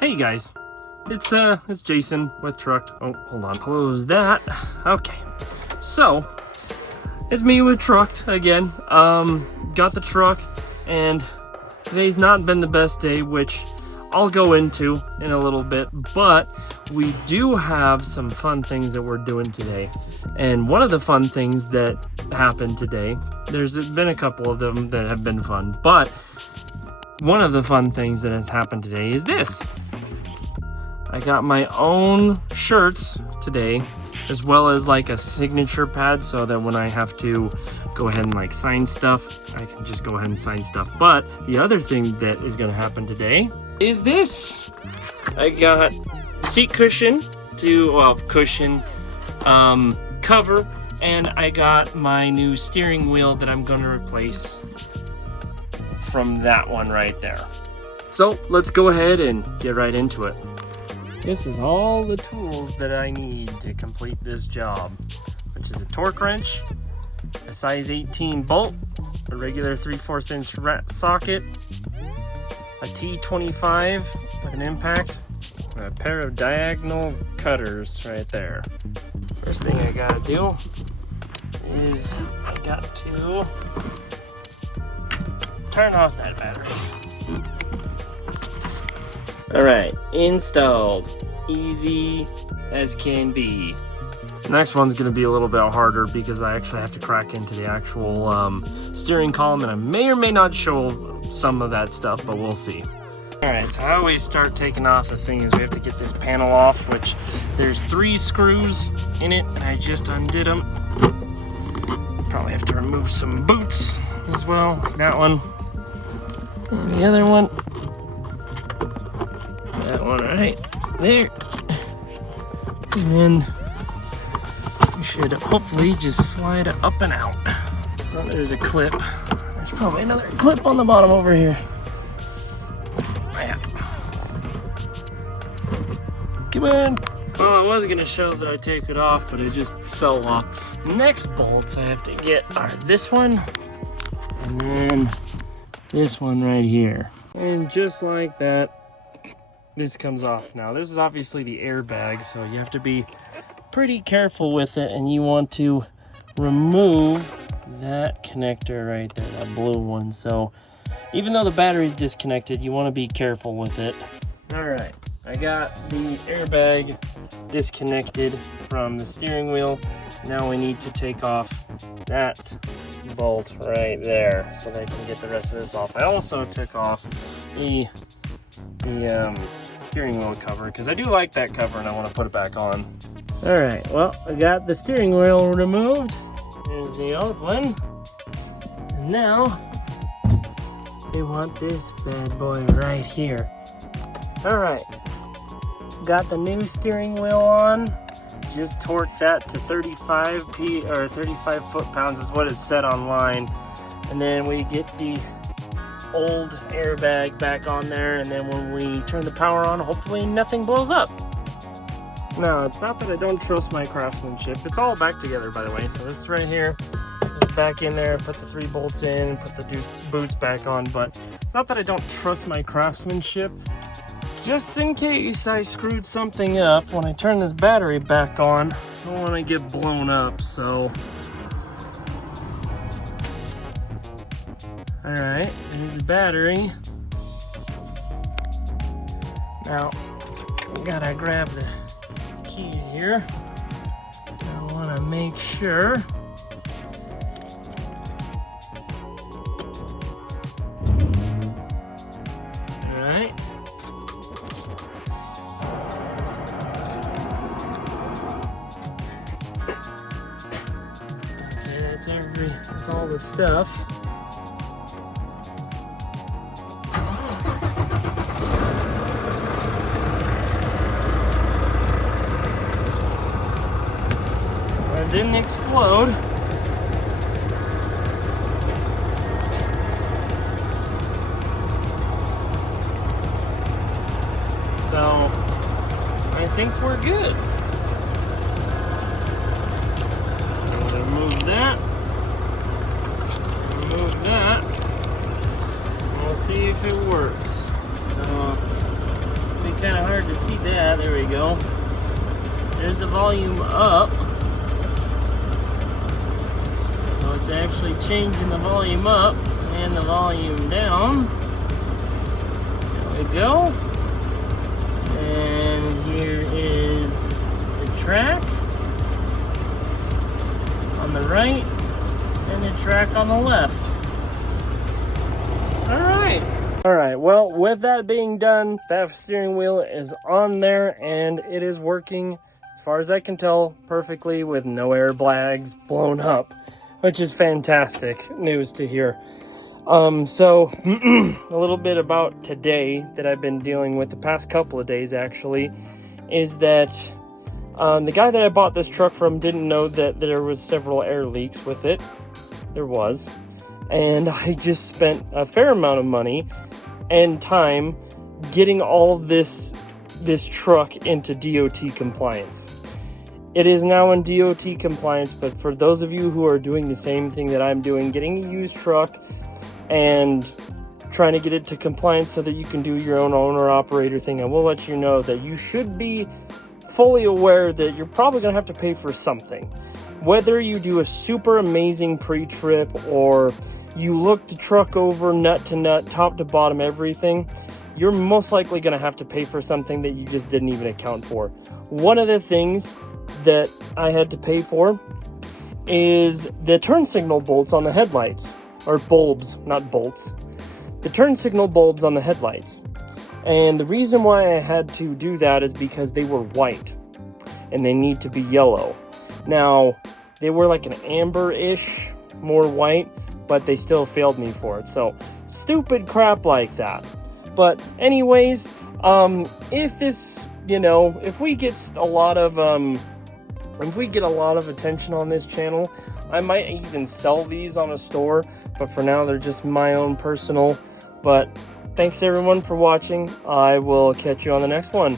Hey guys, it's Jason with Trucked. Oh, hold on, close that. Okay, so it's me with Trucked again. Got the truck, and today's not been the best day, which I'll go into in a little bit. But we do have some fun things that we're doing today, and one of the fun things that happened today. There's been a couple of them that have been fun, but one of the fun things that has happened today is this. I got my own shirts today, as well as like a signature pad, so that when I have to go ahead and like sign stuff, I can just go ahead and sign stuff. But the other thing that is going to happen today is this. I got seat cushion cover, and I got my new steering wheel that I'm going to replace from that one right there. So let's go ahead and get right into it. This is all the tools that I need to complete this job, which is a torque wrench, a size 18 bolt, a regular 3/4 inch socket, a T25 with an impact, and a pair of diagonal cutters right there. First thing I gotta do is I got to turn off that battery. Alright, installed. Easy as can be. Next one's going to be a little bit harder because I actually have to crack into the actual steering column, and I may or may not show some of that stuff, but we'll see. Alright, so how we start taking off the thing is we have to get this panel off, which there's 3 screws in it, and I just undid them. Probably have to remove some boots as well, like that one. And the other one. That one right there. And then you should hopefully just slide it up and out. Oh, there's a clip. There's probably another clip on the bottom over here. Yeah. Come on. Well, I was going to show that I take it off, but it just fell off. Next bolts I have to get are this one, and then this one right here. And just like that, this comes off. Now this is obviously the airbag, so you have to be pretty careful with it, and you want to remove that connector right there, that blue one. So even though the battery's disconnected, you want to be careful with it. Alright, I got the airbag disconnected from the steering wheel. Now we need to take off that bolt right there so that I can get the rest of this off. I also took off the steering wheel cover because I do like that cover and I want to put it back on. Alright, well, I got the steering wheel removed. There's the old one. And now we want this bad boy right here. Alright, got the new steering wheel on. Just torqued that to 35 foot-pounds is what it said online. And then we get the old airbag back on there, and then when we turn the power on, hopefully nothing blows up. Now, it's not that I don't trust my craftsmanship. It's all back together, by the way. So this is right here. It's back in there. Put the 3 bolts in. Put the boots back on. But it's not that I don't trust my craftsmanship. Just in case I screwed something up, when I turn this battery back on, I don't want to get blown up, so... Alright, there's the battery. Now, I gotta grab the keys here. I want to make sure. Alright. Okay, that's all the stuff. It didn't explode. So I think we're good. Remove that. Remove that. We'll see if it works. So kind of hard to see that. There we go. There's the volume up. So it's actually changing the volume up and the volume down. There we go. And here is the track on the right and the track on the left. All right, well, with that being done, that steering wheel is on there and it is working, as far as I can tell, perfectly with no airbags blown up, which is fantastic news to hear. So a little bit about today that I've been dealing with the past couple of days actually is that the guy that I bought this truck from didn't know that there was several air leaks with it. There was. And I just spent a fair amount of money and time getting all of this truck into DOT compliance. It is now in DOT compliance, but for those of you who are doing the same thing that I'm doing, getting a used truck and trying to get it to compliance so that you can do your own owner-operator thing, I will let you know that you should be fully aware that you're probably going to have to pay for something. Whether you do a super amazing pre-trip or you look the truck over nut to nut, top to bottom, everything, you're most likely going to have to pay for something that you just didn't even account for. One of the things that I had to pay for is the turn signal bolts on the headlights, or bulbs, not bolts. The turn signal bulbs on the headlights. And the reason why I had to do that is because they were white and they need to be yellow. Now, they were like an amber-ish, more white, but they still failed me for it. So, stupid crap like that. But anyways, if this, if we get a lot of attention on this channel, I might even sell these on a store, but for now they're just my own personal. But thanks everyone for watching. I will catch you on the next one.